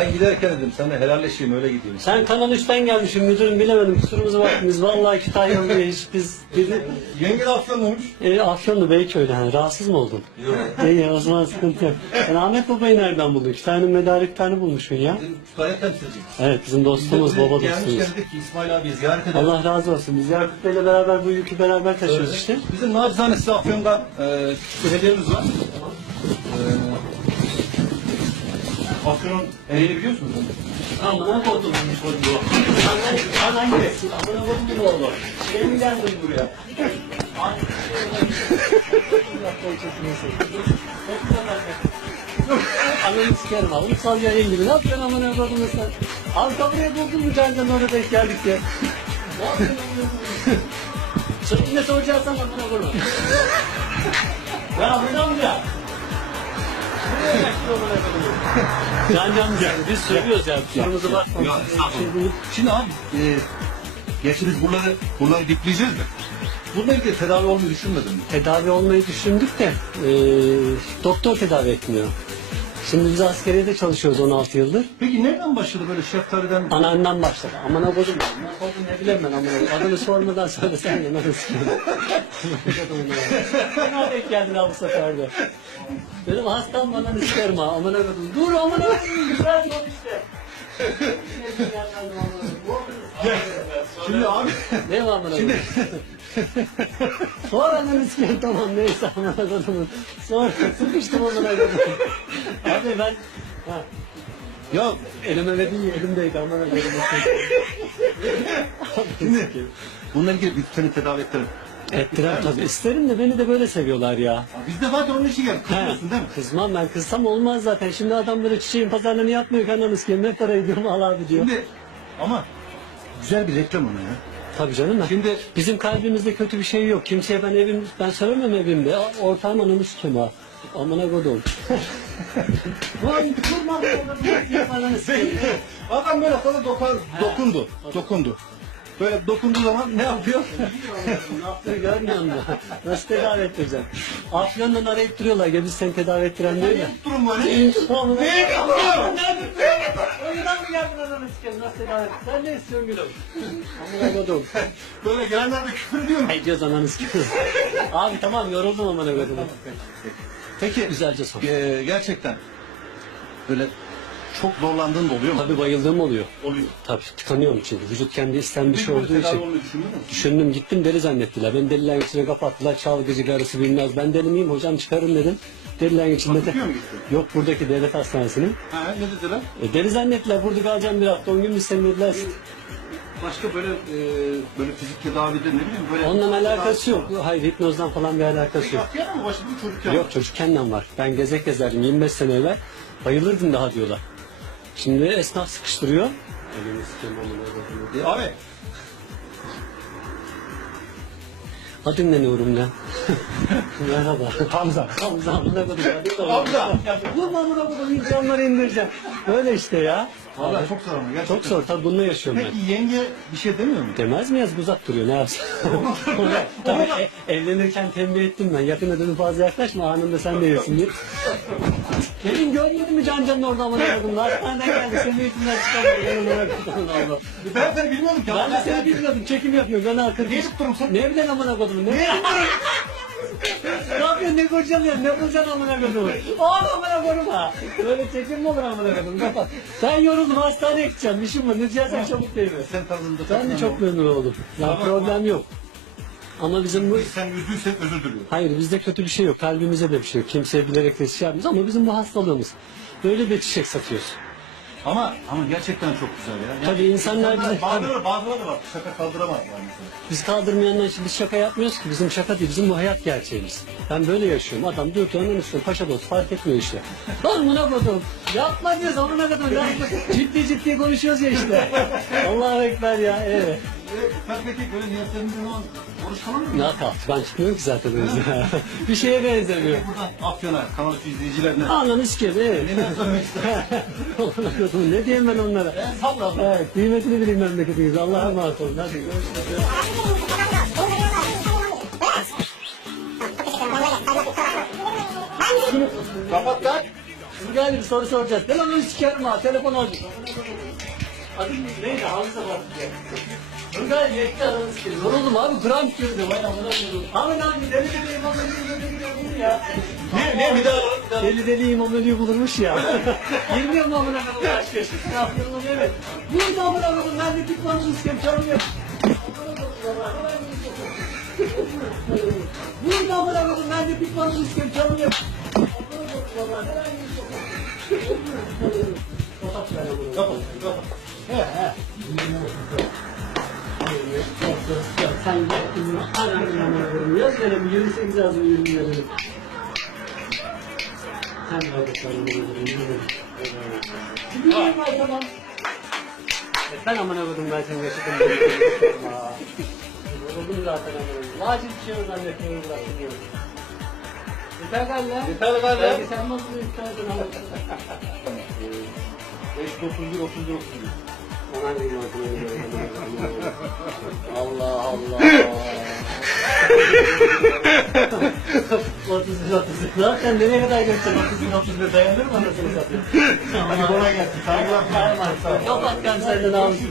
Ben giderken dedim sana helalleşeyim öyle gideyim. Sen Kanal 3'ten gelmişsin müdürüm bilemedim kusurumuza bakmayız. Vallahi Kütahyalıyız biz. Dedi, Yenge de Afyonluymuş. e, Afyonlu Beyköy'de hani rahatsız mı oldun? Yok. İyi o zaman sıkıntı yok. Sen Ahmet Baba'yı nereden buldun? Kütahya'nın medariklerini bulmuşsun ya. Kütahya temsilcisi. Evet bizim dostumuz, baba dostumuz. Gelmişken dedik ki İsmail abi ziyaret edelim. Allah razı olsun. Biz Yakup Bey'le beraber bu yükü beraber taşıyoruz işte. Bizim nacizane size Afyon'dan e, küçük bir hediyemiz var. E, Afyon'un ereğini biliyor musunuz? Amına kodum bu. Anan anan gelsin. Amına kodum bu oğlu. Şey mi geldin buraya? Ananı sikerim abi. Sal yayın gibi. Ne yapıyorsun amına kodum sen? Abi kapıya buldun mu cancan orada denk geldik ya. Ne yapıyorsun amına kodum? Sen ne soracaksan amına kodum. Ya amına amca. Can can biz söylüyoruz ya. Kusurumuza bakma. Ya, estağfurullah. Şimdi abi, e, gerçi biz buraları, buraları dipleyeceğiz de. Bununla ilgili tedavi olmayı düşünmedin mi? Tedavi olmayı düşündük de e, doktor tedavi etmiyor. Şimdi biz askeriyede çalışıyoruz 16 yıldır. Peki nereden başladı böyle şeftaliden? Anneannem başladı. Amına kodum. Amına kodum ne bileyim ben amına kodum. Adını sormadan söylesen ya nasıl sıkıyorum. Bana denk geldin abi bu sefer de. Benim hastam bana isterim ha. Amına kodum. Dur amına kodum. Güzel yol işte. Şimdi abi, Ne var amına kodum? Sonra ananı sikeyim tamam neyse amına kodumun. Sonra sıkıştım amına kodum. Abi ben... Ha. ya Elime ve değil elimdeydi kodum. şimdi bununla ilgili biz seni tedavi ettirelim. Ettiren tabii. İsterim de beni de böyle seviyorlar ya. Biz de zaten onun için geldik. Kızmıyorsun değil mi? Kızmam ben kızsam olmaz zaten. Şimdi adam böyle çiçeğin pazarlarını yapmıyor kanalınız ki. Ne para ediyorum al abi diyor. Şimdi ama güzel bir reklam ona ya. Tabii canım ben. Şimdi Bizim kalbimizde kötü bir şey yok. Kimseye ben evim, ben söylemem evimde. Ortağım ananı sikem ha. Amına kodum. Ananı sikem. adam böyle sana dokan, dokundu. Dokundu. Böyle dokunduğu zaman ne yapıyor? ne yaptığını görmüyor musun? Nasıl tedavi ettireceğim? Afyon'dan arayıp duruyorlar. Gel biz seni tedavi ettiren diyor ya. Durum böyle. Ne yapıyorsun? Ne yapıyorsun? Oyundan mı geldin ananı sikem? Nasıl tedavi ettin? Sen ne istiyorsun gülüm? Amına kodum. Böyle gelenler de küfür ediyor mu? Ne diyoruz ananı sikem? Abi tamam yoruldum amına kodum. Peki Güzelce sor. e, gerçekten böyle çok zorlandığın da oluyor mu? Tabii bayıldığım oluyor. Oluyor. Tabii tıkanıyorum çünkü. Vücut kendi istenmiş Peki böyle olduğu için. olmayı düşündün mü? Düşündüm gittim deli zannettiler. Ben delilerin içine kapattılar. Çalgıcı karısı bilmez. Ben deli miyim hocam çıkarın dedim. Delilerin içinde de... Bakıyor mu gittin? Yok buradaki devlet hastanesinin. Ha, ne dediler? E, deli zannettiler. Burada kalacağım bir hafta. 10 gün biz seni dediler. Başka böyle e, böyle fizik tedavide ne bileyim böyle... Onunla alakası yok. Hayır hipnozdan falan bir alakası yok. Yok mı başladı çocukken? Yok çocukkenden var. Ben geze gezerdim 25 sene evvel. Bayılırdım daha diyorlar. Şimdi esnaf sıkıştırıyor. Elini sikeyim amına koyayım. E, abi Adın ne Nurum ne? Merhaba. Hamza. Hamza amına koyayım. Hamza. Vurma amına koyayım camları indireceğim. Böyle işte ya. Valla çok zor ama gerçekten. Çok zor tabii bununla yaşıyorum ben. Peki yenge bir şey demiyor mu? Demez mi yaz uzak duruyor ne yapsın? Tabii e- evlenirken tembih ettim ben. Yakına dedim fazla yaklaşma anında sen de yesin git. Gelin görmedin mi Can Can'ın orada amına koydum. Hastaneden geldi senin yüzünden çıkamadı. Koydum Allah. Ben seni bilmiyordum ki. Ben de seni bilmiyordum. Çekim yapıyorum. Ben arkadaşım. Ne yapıp durun sen? Ne bilen amına koydum. Ne ne yapıyorsun? Ne kurcalıyorsun? Ne bulacaksın amına koydum? Oğlum amına koydum ha. Böyle çekim mi olur amına koydum? Kapat. Sen yoruldun hastaneye gideceğim. İşim var. Ne diyeceksen çabuk değil mi? Sen tanıdığında Ben de çok memnun oldum. Ya problem yok. Ama bizim bu Sen üzdüysen özür diliyorum. Hayır bizde kötü bir şey yok. Kalbimizde de bir şey yok. Kimseye bilerek de şey yapmıyoruz ama bizim bu hastalığımız. Böyle bir çiçek satıyoruz. Ama ama gerçekten çok güzel ya. Yani Tabii insanlar bize- bazıları bazıları da var. Şaka kaldıramaz yani. Biz kaldırmayanlar için biz şaka yapmıyoruz ki. Bizim şaka değil. Bizim bu hayat gerçeğimiz. Ben böyle yaşıyorum. Adam diyor ki onun üstüne paşa dost fark etmiyor işte. Lan buna kodum. Yapma diyoruz amına kodum. Yapma. Ciddi ciddi konuşuyoruz ya işte. Allahu Ekber ya. Evet. Peki böyle niyetlerinde ne zaman oruç falan mı? Ne yapalım? Ben çıkmıyorum ki zaten o yüzden. bir şeye benzemiyor. Buradan Afyon'a, Kanal 3 izleyicilerine. Ananı sikeyim. Evet. Ne söylemek kodum, ne diyeyim ben onlara? Sabla. Evet, kıymetini bileyim memleketiniz. Allah'a emanet olun. Hadi görüşürüz. Kapat lan. Turgay bir soru soracağız. Ben onu sikerim ha. Telefon aldım. Adım neydi? Hamza bak. Turgay yetti adamı sikerim. Yoruldum abi. Gram girdi. Vay amına koydum. Ahmet abi deli deli imam ölüyü böyle gidiyor ya. Ne, ne bir daha alalım, bir daha. Deli deli imam ölüyü bulurmuş ya. 20 yıl mı amına koydum aşk yaptın lan evet. Burada amına koydum. Ben de tutmanızı sikerim. Canım yok. Burada amına koydum. Ben de tutmanızı sikerim. Canım yok. Kapat, kapat. Sen gittin mi? Ananı ananı Yaz verelim 28 yazın 20 verelim. Sen de bakalım verelim. Gidiyorum ben tamam. E Ben amına koydum ben seni yaşadım. Yoruldum zaten amına. Vacil bir şey zannetmiyorum zaten. Yeter galiba. Yeter galiba. Sen nasıl istersin ama. 5, 31, 31, 31. Allah Allah. 31 30 zaten nereye kadar götüreceksin 31 31 dayanır mı anasını satayım? Hadi kolay gelsin. Sağ olun. Kapat kanserden almışsın.